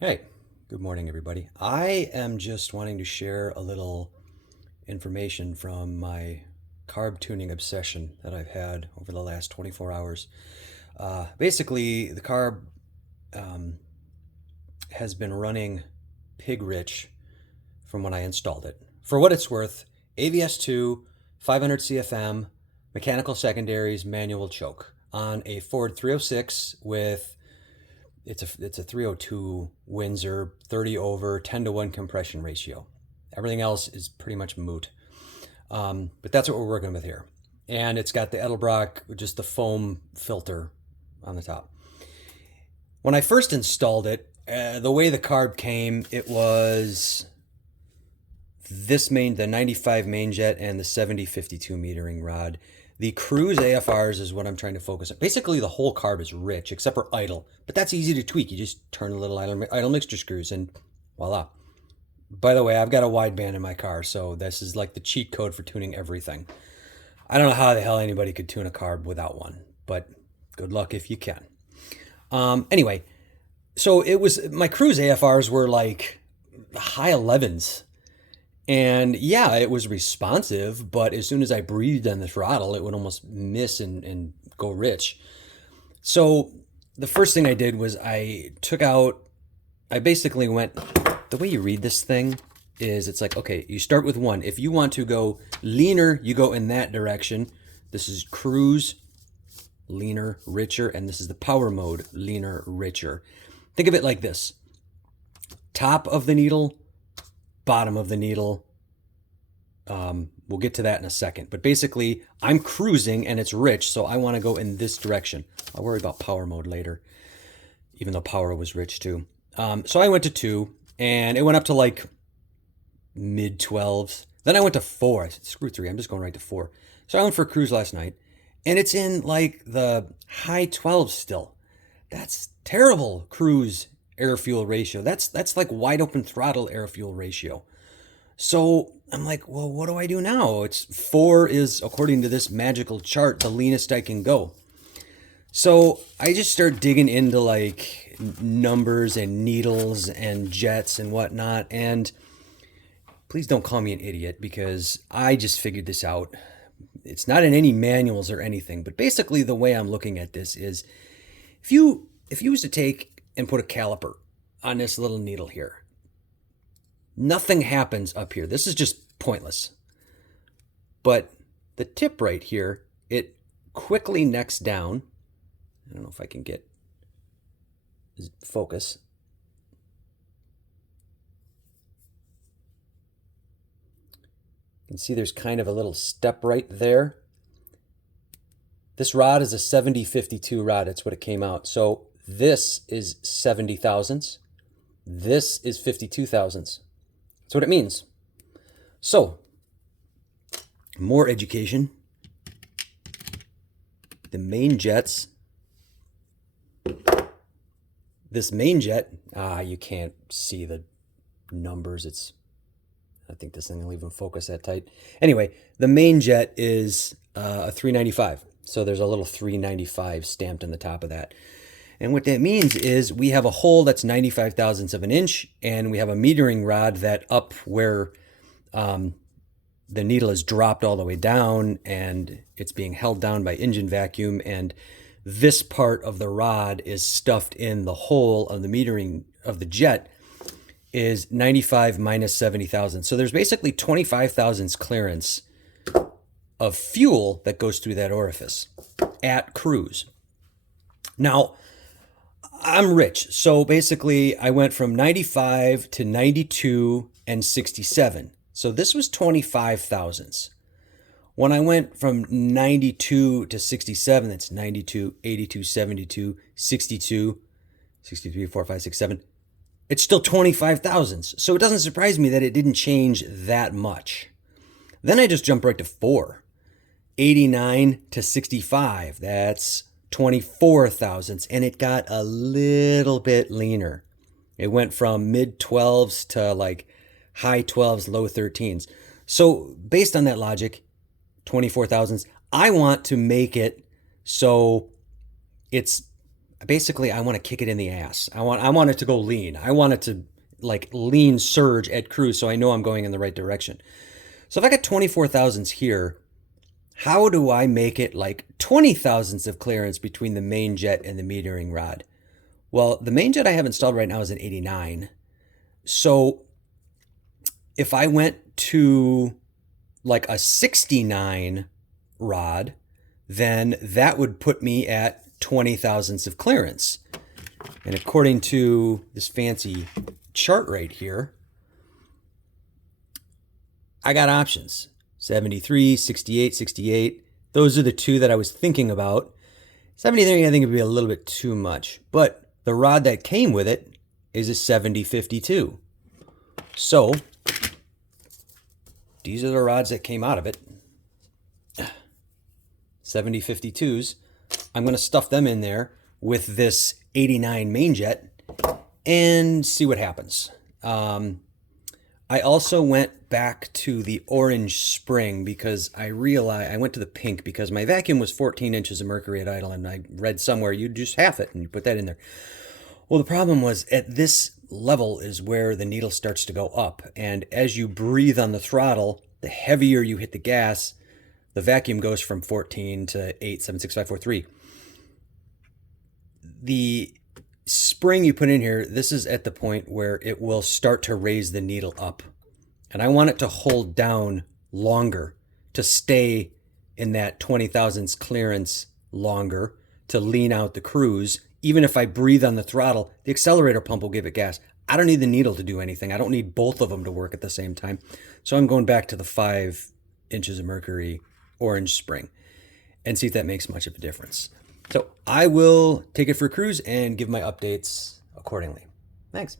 Hey, good morning, everybody. I am just wanting to share a little information from my carb tuning obsession that I've had over the last 24 hours. Basically, the carb um, has been running pig rich from when I installed it. For what it's worth, AVS2, 500 CFM, mechanical secondaries, manual choke on a Ford 306 with it's a 302 Windsor, 30 over, 10 to 1 compression ratio. Everything else is pretty much moot. But that's what we're working with here. And it's got the Edelbrock, just the foam filter on the top. When I first installed it, the way the carb came, it was the 95 main jet and the 7052 metering rod. The Cruise AFRs is what I'm trying to focus on. Basically, the whole carb is rich, except for idle. But that's easy to tweak. You just turn the little idle mixture screws and voila. By the way, I've got a wideband in my car, so this is like the cheat code for tuning everything. I don't know how the hell anybody could tune a carb without one, but good luck if you can. Anyway, so it was my Cruise AFRs were like high 11s. And yeah, it was responsive, but as soon as I breathed on the throttle, it would almost miss and go rich. So the first thing I did was I basically went, the way you read this thing is it's like, okay, you start with one. If you want to go leaner, you go in that direction. This is cruise, leaner, richer, and this is the power mode, leaner, richer. Think of it like this. Top of the needle, bottom of the needle. We'll get to that in a second. But basically, I'm cruising and it's rich, so I want to go in this direction. I'll worry about power mode later, even though power was rich too. So I went to 2, and it went up to like mid 12s. Then I went to 4. I said, screw 3, I'm just going right to 4. So I went for a cruise last night, and it's in like the high 12s still. That's terrible cruise air fuel ratio. That's like wide open throttle air fuel ratio. So I'm like, well, what do I do now? It's 4 is, according to this magical chart, the leanest I can go. So I just start digging into like numbers and needles and jets and whatnot. And please don't call me an idiot because I just figured this out. It's not in any manuals or anything, but basically the way I'm looking at this is if you was to take and put a caliper on this little needle here, nothing happens up here. This is just pointless. But the tip right here, it quickly necks down. I don't know if I can get focus. You can see there's kind of a little step right there. This rod is a 7052 rod. That's what it came out. So this is 70 thousandths. This is 52 thousandths. That's what it means. So, more education. The main jets. This main jet, you can't see the numbers. I think this thing will even focus that tight. Anyway, the main jet is a 395. So there's a little 395 stamped on the top of that. And what that means is we have a hole that's 95 thousandths of an inch, and we have a metering rod that up where the needle is dropped all the way down, and it's being held down by engine vacuum, and this part of the rod is stuffed in the hole of the metering of the jet is 95 minus 70 thousandths. So there's basically 25 thousandths clearance of fuel that goes through that orifice at cruise. Now, I'm rich, so basically I went from 95 to 92 and 67. So this was 25 thousandths. When I went from 92 to 67, that's 92, 82, 72, 62, 63, 4, 5, 6, 7. It's still 25 thousandths. So it doesn't surprise me that it didn't change that much. Then I just jumped right to 4. 89 to 65. That's 24 thousandths, and it got a little bit leaner. It went from mid 12s to like high 12s, low 13s. So based on that logic, 24 thousandths, I want to make it so it's basically I want to kick it in the ass. I want it to go lean. I want it to like lean surge at cruise so I know I'm going in the right direction. So if I got 24 thousandths here, how do I make it like 20 thousandths of clearance between the main jet and the metering rod? Well, the main jet I have installed right now is an 89. So if I went to like a 69 rod, then that would put me at 20 thousandths of clearance. And according to this fancy chart right here, I got options. 73, 68, 68. Those are the two that I was thinking about. 73, I think would be a little bit too much. But the rod that came with it is a 7052. So these are the rods that came out of it. 7052s. I'm going to stuff them in there with this 89 main jet and see what happens. I also went back to the orange spring because I realized I went to the pink because my vacuum was 14 inches of mercury at idle, and I read somewhere you just half it and you put that in there. Well, the problem was at this level is where the needle starts to go up, and as you breathe on the throttle, the heavier you hit the gas, the vacuum goes from 14 to 8, 7, 6, 5, 4, 3. The spring you put in here, this is at the point where it will start to raise the needle up. And I want it to hold down longer, to stay in that 20 thousandths clearance longer, to lean out the cruise. Even if I breathe on the throttle, the accelerator pump will give it gas. I don't need the needle to do anything. I don't need both of them to work at the same time. So I'm going back to the 5 inches of mercury orange spring and see if that makes much of a difference. So I will take it for a cruise and give my updates accordingly. Thanks.